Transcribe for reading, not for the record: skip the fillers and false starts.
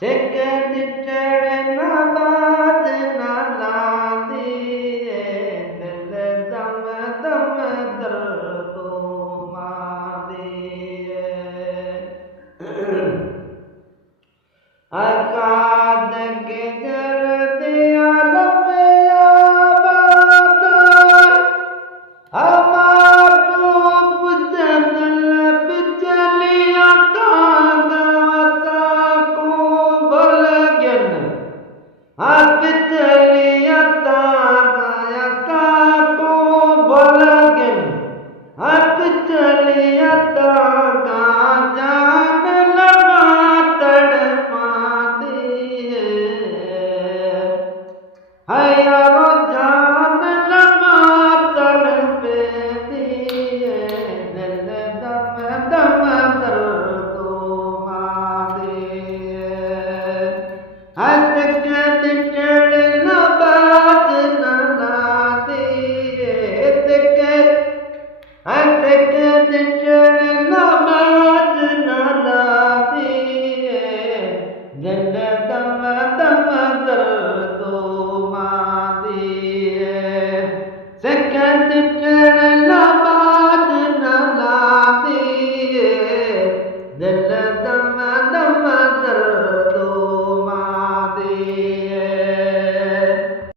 सिकन चढ़ना बाज ना लादी दिल दम दम दर्दो मादी अकाद के दर्द आलम आबाद हमारो पुतल बिचलिया तांगा को बलगन बिचलिया तांगा को बलगन बिचलिया तांगा जान लगा तड़पा दिए हयारो जान लगा तड़पे दिए दिल दम दम दर्दो मादिए हथ के चढ़ना बाज ना दिए हथ के चढ़ना बाज ना दिए दिल